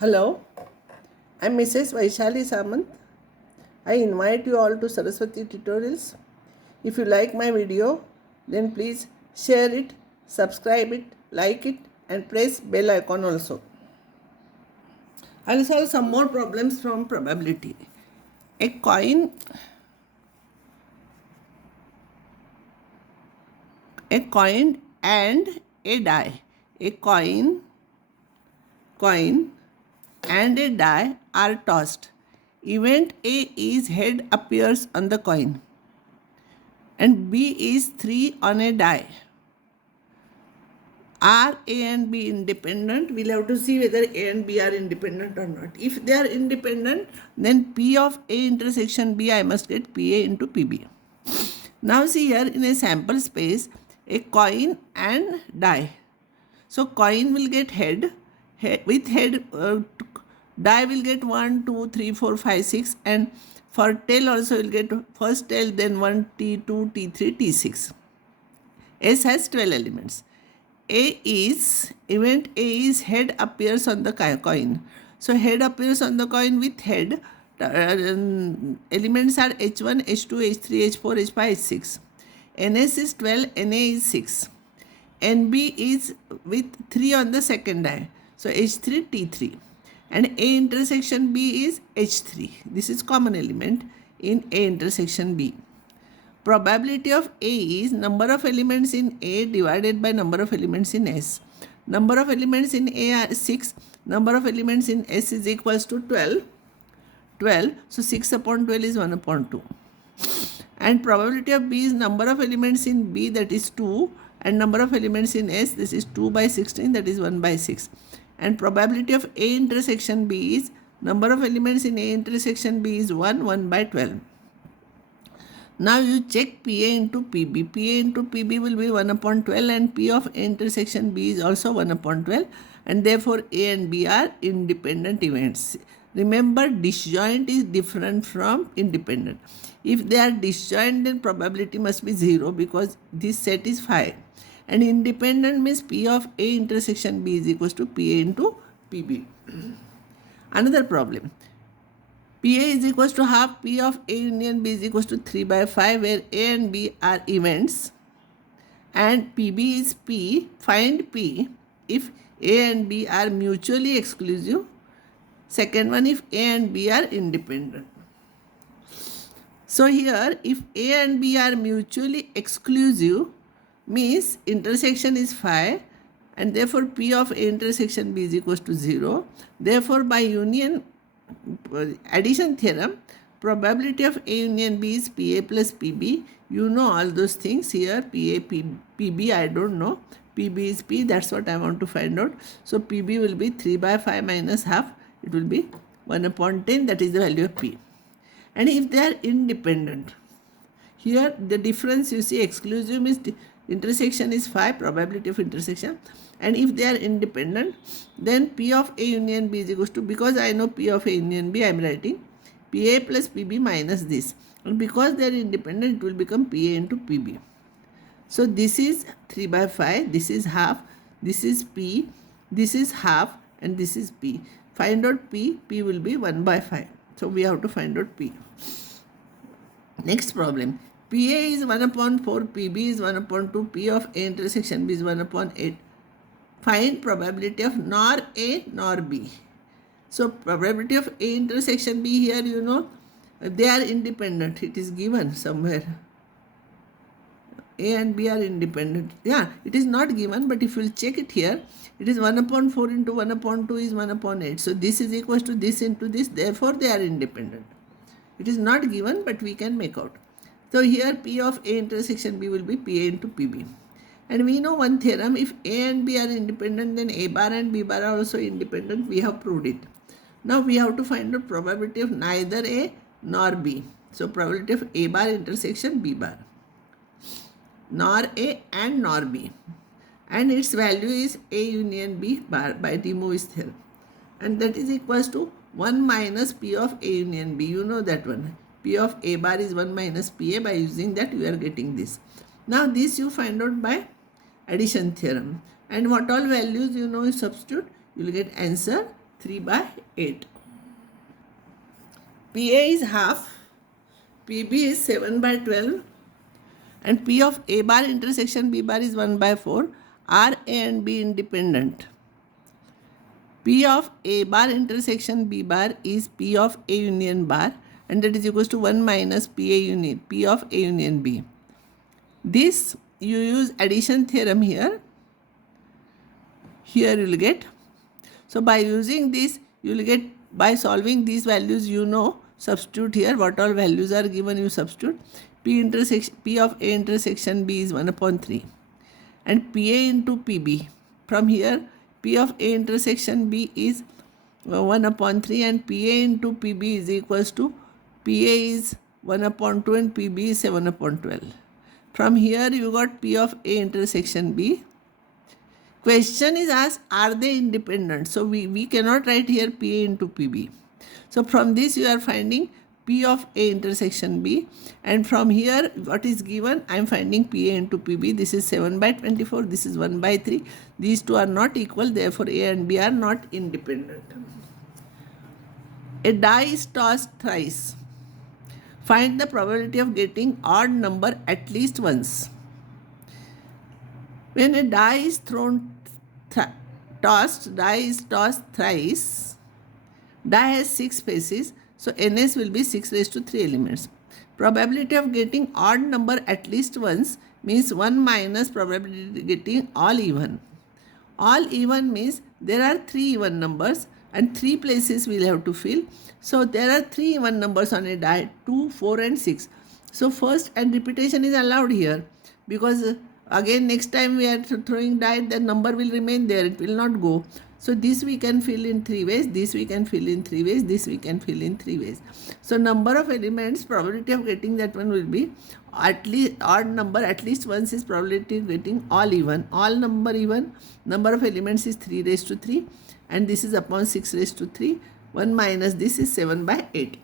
Hello, I'm Mrs. Vaishali Samant. I invite you all to Saraswati Tutorials. If you like my video, then please share it, subscribe it, like it, and press bell icon also. I'll solve some more problems from probability. A coin and a die. A coin and a die are tossed. Event A is head appears on the coin and B is 3 on a die. Are A and B independent? We'll have to see whether A and B are independent or not. If they are independent, then P of A intersection B, I must get PA into PB. Now see here in a sample space, a coin and die. So coin will get head with head, die will get 1, 2, 3, 4, 5, 6, and for tail also will get first tail, then 1, T2, T3, T6. S has 12 elements. Event A is head appears on the coin. So head appears on the coin with head. Elements are H1, H2, H3, H4, H5, H6. NS is 12, NA is 6. NB is with 3 on the second die. So H3, T3. And A intersection B is H3. This is common element in A intersection B. Probability of A is number of elements in A divided by number of elements in S. Number of elements in A are 6. Number of elements in S is equals to 12. So 6 upon 12 is 1 upon 2. And probability of B is number of elements in B, that is 2. And number of elements in S, this is 2 by 16, that is 1 by 6. And probability of A intersection B is number of elements in A intersection B is 1 by 12. Now you check PA into PB. PA into PB will be 1 upon 12 and P of A intersection B is also 1 upon 12, and therefore A and B are independent events. Remember, disjoint is different from independent. If they are disjoint, then probability must be 0 because this set is 5. And independent means P of A intersection B is equals to PA into PB. Another problem. PA is equals to half P of A union B is equals to 3 by 5, where A and B are events and PB is P. Find P if A and B are mutually exclusive. Second one, if A and B are independent. So here, if A and B are mutually exclusive, means intersection is 5 and therefore P of A intersection B is equals to 0. Therefore, by addition theorem, probability of A union B is PA plus PB. You know all those things here. PA, PB, I don't know. PB is P, that's what I want to find out. So PB will be 3 by 5 minus half. It will be 1 upon 10, that is the value of P. And if they are independent, here the difference you see, exclusive means intersection is 5, probability of intersection. And if they are independent, then P of A union B is equals to, because I know P of A union B, I am writing PA plus PB minus this. And because they are independent, it will become PA into PB. So this is 3 by 5, this is half, this is P, this is half, and this is P. Find out P, P will be 1 by 5. So we have to find out P. Next problem. PA is 1 upon 4, PB is 1 upon 2, P of A intersection B is 1 upon 8. Find probability of nor A nor B. So probability of A intersection B here, you know, they are independent. It is given somewhere. A and B are independent. Yeah, it is not given, but if you will check it here, it is 1 upon 4 into 1 upon 2 is 1 upon 8. So this is equals to this into this. Therefore, they are independent. It is not given, but we can make out. So here P of A intersection B will be PA into PB. And we know one theorem, if A and B are independent, then A bar and B bar are also independent. We have proved it. Now we have to find out probability of neither A nor B. So probability of A bar intersection B bar. Nor A and nor B. And its value is A union B bar by De Moivre's theorem. And that is equals to 1 minus P of A union B. You know that one. P of A bar is 1 minus PA. By using that, you are getting this. Now this you find out by addition theorem. And what all values you know you substitute, you will get answer 3 by 8. PA is half, PB is 7 by 12, and P of A bar intersection B bar is 1 by 4. Are A and B independent? P of A bar intersection B bar is P of A union bar, and that is equals to 1 minus P of A union B. This you use addition theorem here. Here you will get. So by using this, you will get, by solving these values, substitute here what all values are given, you substitute. P of A intersection B is 1 upon 3, and PA into PB. From here, P of A intersection B is 1 upon 3, and PA into PB is equals to PA is 1 upon 2 and PB is 7 upon 12. From here you got P of A intersection B. Question is asked, are they independent? So we cannot write here PA into PB. So from this you are finding P of A intersection B, and from here what is given, I am finding PA into PB. This is 7 by 24, this is 1 by 3. These two are not equal, therefore A and B are not independent. A die is tossed thrice. Find the probability of getting odd number at least once. When a die is tossed thrice, die has 6 faces, so NS will be 6 raised to 3 elements. Probability of getting odd number at least once means 1 minus probability of getting all even. All even means there are 3 even numbers and 3 places we will have to fill. So there are 3 even numbers on a die, 2, 4 and 6. So first, and repetition is allowed here, because again next time we are throwing die, the number will remain there, it will not go. So this we can fill in 3 ways, this we can fill in 3 ways, this we can fill in 3 ways. So number of elements, probability of getting that one will be at least odd number at least once is probability of getting all even. All number even, number of elements is 3 raised to 3, and this is upon 6 raised to 3. 1 minus this is 7 by 8.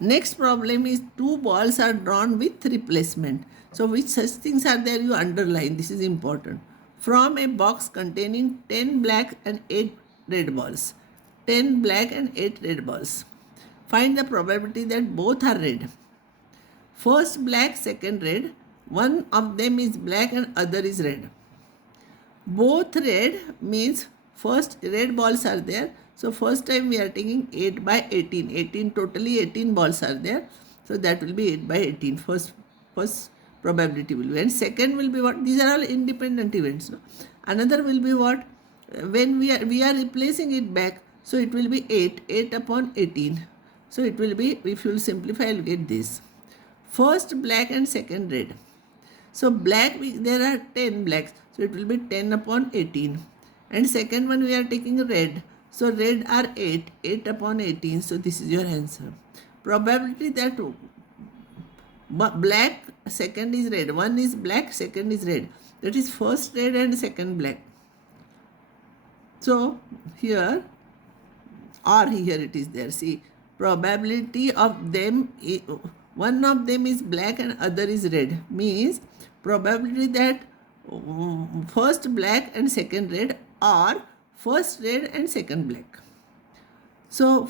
Next problem is 2 balls are drawn with replacement. So which such things are there, you underline, this is important. From a box containing 10 black and 8 red balls. 10 black and 8 red balls. Find the probability that both are red. First black, second red. One of them is black and other is red. Both red means first red balls are there. So first time we are taking 8 by 18. 18 totally 18 balls are there. So that will be 8 by 18. First probability will be. And second will be what? These are all independent events. No? Another will be what? When we are replacing it back. So it will be 8 upon 18. So it will be, if you will simplify, you will get this. First black and second red. So black, there are 10 blacks. So it will be 10 upon 18. And second one we are taking red. So red are 8 upon 18. So this is your answer. Probability that black, second is red. One is black, second is red. That is first red and second black. So here, or here it is there. See, probability of them, one of them is black and other is red. Means probability that first black and second red, or first red and second black. So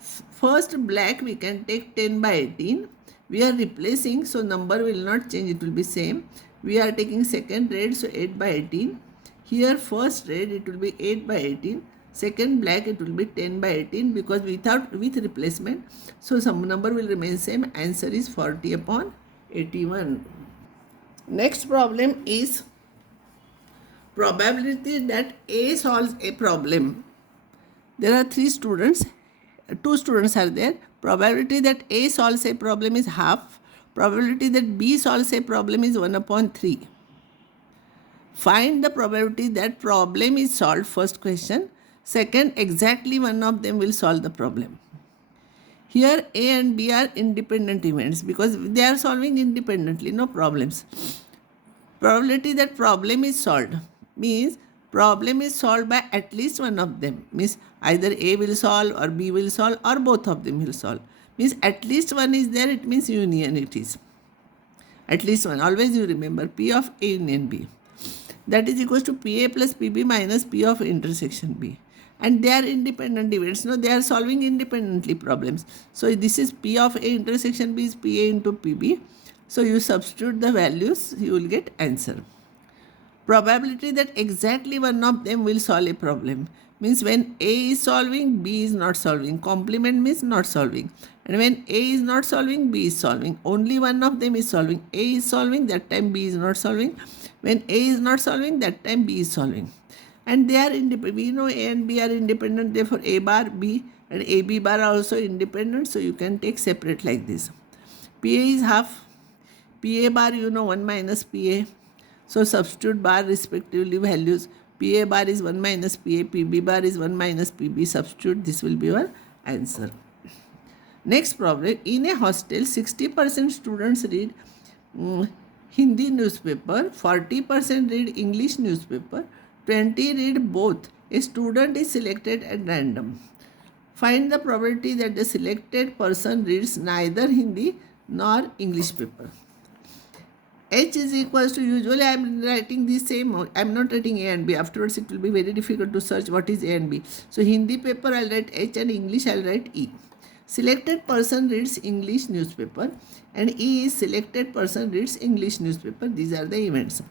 first black we can take 10 by 18. We are replacing, so number will not change, it will be same. We are taking second red, so 8 by 18. Here first red, it will be 8 by 18. Second black, it will be 10 by 18, because with replacement, so some number will remain same. Answer is 40 upon 81. Next problem is probability that A solves a problem. There are 3 students, 2 students are there. Probability that A solves a problem is half. Probability that B solves a problem is 1 upon 3. Find the probability that problem is solved, first question. Second, exactly one of them will solve the problem. Here A and B are independent events because they are solving independently, no problems. Probability that problem is solved means problem is solved by at least one of them. Means either A will solve or B will solve or both of them will solve. Means at least one is there, it means union it is. At least one. Always you remember P of A union B. that is equals to PA plus PB minus P of intersection B. And they are independent events. No, they are solving independently problems. So this is P of A intersection B is PA into PB. So you substitute the values, you will get answer. Probability that exactly one of them will solve a problem means when A is solving, B is not solving. Complement means not solving. And when A is not solving, B is solving. Only one of them is solving. A is solving, that time B is not solving. When A is not solving, that time B is solving. And they are independent. We know A and B are independent. Therefore, A bar, B and AB bar are also independent. So you can take separate like this. PA is half. PA bar, you know, 1 minus PA. So substitute bar respectively values. PA bar is 1 minus PA. PB bar is 1 minus PB. Substitute. This will be your answer. Next problem. In a hostel, 60% students read Hindi newspaper, 40% read English newspaper, 20 read both. A student is selected at random. Find the probability that the selected person reads neither Hindi nor English paper. H is equals to, usually I am writing the same, I am not writing A and B. Afterwards it will be very difficult to search what is A and B. So Hindi paper I will write H and English I will write E. Selected person reads English newspaper and E is selected person reads English newspaper. These are the events.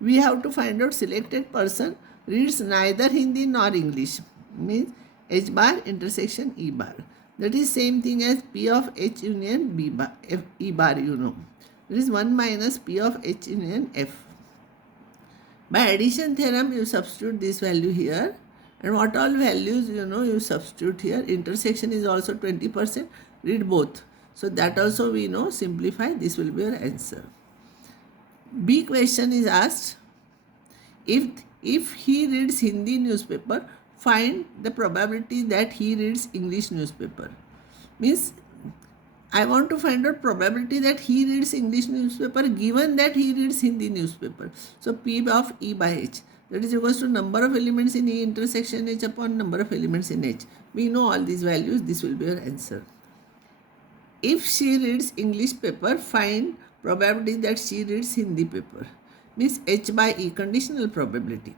We have to find out selected person reads neither Hindi nor English. Means H bar intersection E bar. That is same thing as P of H union B bar, F, E bar, you know. That is 1 minus P of H union F. By addition theorem, you substitute this value here. And what all values, you know, you substitute here. Intersection is also 20%. Read both. So that also we know. Simplify. This will be your answer. B question is asked. If he reads Hindi newspaper, find the probability that he reads English newspaper. Means I want to find out probability that he reads English newspaper given that he reads Hindi newspaper. So P of E by H. That is equals to number of elements in E intersection H upon number of elements in H. We know all these values. This will be your answer. If she reads English paper, find probability that she reads Hindi paper. Means H by E, conditional probability.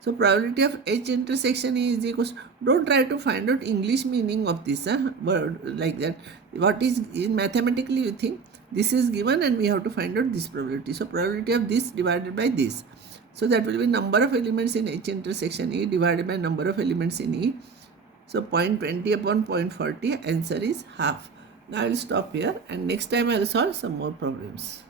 So probability of H intersection E is equals. Don't try to find out English meaning of this word like that. What is in mathematically you think this is given and we have to find out this probability. So probability of this divided by this. So that will be number of elements in H intersection E divided by number of elements in E. So 0.20 upon 0.40, answer is half. Now I will stop here and next time I will solve some more problems.